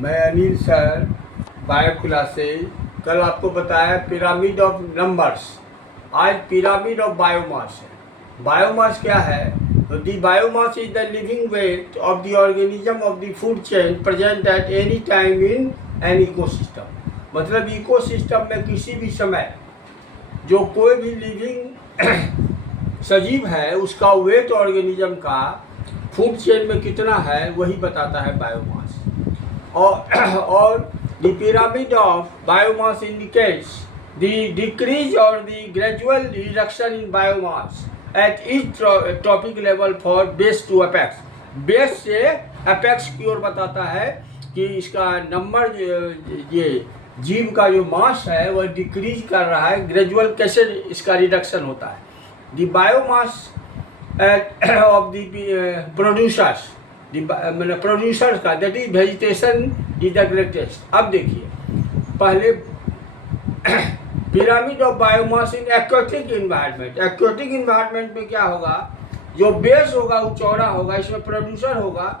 मैं Anil sir, bio class से। कल आपको बताया पिरामिड ऑफ नंबर्स, आज पिरामिड ऑफ बायोमास है। बायोमास क्या है? तो the biomass is the living weight of the organism of the food chain present at any time in an ecosystem. मतलब इकोसिस्टम में किसी भी समय जो कोई भी लिविंग सजीव है उसका वेट ऑर्गेनिज्म का फूड चेन में कितना है वही बताता है बायोमास। और the pyramid of biomass indicates the decrease और the gradual reduction in biomass at each trophic level for base to apex. Base से अपेक्स की ओर बताता है कि इसका नंबर, ये जीव का जो मास है वह डिक्रीज कर रहा है, ग्रेजुअल कैसे इसका रिडक्शन होता है। The biomass of the producers, मतलब प्रोड्यूसर्स का, that is vegetation is the greatest. अब देखिए, पहले pyramid of biomass in aquatic environment. Aquatic environment में क्या होगा? जो बेस होगा वो चौड़ा होगा, इसमें प्रोड्यूसर होगा,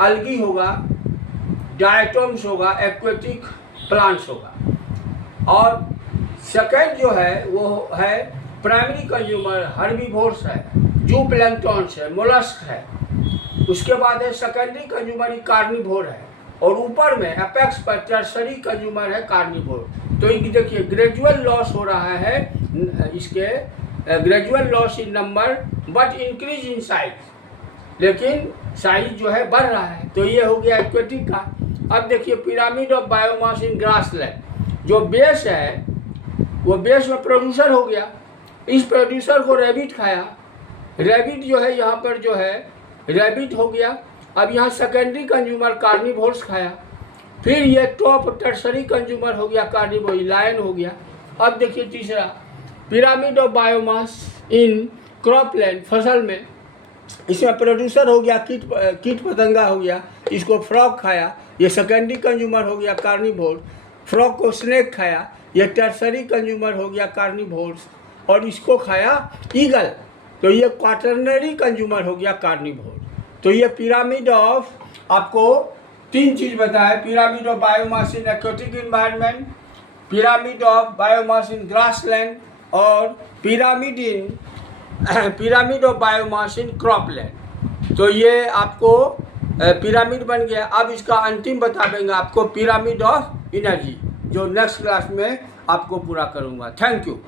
अलगी होगा, डायटोम्स होगा, एक्वेटिक प्लांट्स होगा। और सेकेंड जो है वो है प्राइमरी कंज्यूमर, हर्बीवोर्स है, जूप्लैंक्टन्स है, मोलस्क है। उसके बाद है सेकेंडरी कंज्यूमर कार्निवोर है, और ऊपर में अपेक्स पर टर्सरी कंज्यूमर है कार्निवोर। तो ये देखिए ग्रेजुअल लॉस हो रहा है, इसके gradual loss in number but increase in size, लेकिन साइज जो है बढ़ रहा है। तो ये हो गया एक्वेटिक का। अब देखिए pyramid of biomass in grassland. जो बेस है वो बेस में प्रोड्यूसर हो गया, इस प्रोड्यूसर को रैबिट खाया, रैबिट जो है यहाँ पर जो है रैबिट हो गया। अब यहाँ सेकेंडरी कंज्यूमर कार्निवोर्स खाया, फिर ये टॉप टर्सरी कंज्यूमर हो गया कार्निवोर, लायन हो गया। अब देखिए तीसरा pyramid of biomass in cropland, फसल में। इसमें प्रोड्यूसर हो गया कीट पतंगा हो गया, इसको फ्रॉग खाया, ये सेकेंडरी कंज्यूमर हो गया कार्निवोर। फ्रॉग को स्नेक खाया, ये टर्सरी कंज्यूमर हो गया कार्निवोर्स, और इसको खाया ईगल, तो ये क्वाटरनरी कंज्यूमर हो गया कार्निवोर। तो ये पिरामिड ऑफ, आपको तीन चीज बताया, pyramid of biomass in aquatic environment, pyramid of biomass in grassland, और pyramid of biomass in cropland. तो ये आपको पिरामिड बन गया। अब इसका अंतिम बता देंगे आपको पिरामिड ऑफ एनर्जी, जो नेक्स्ट क्लास में आपको पूरा करूँगा। Thank you.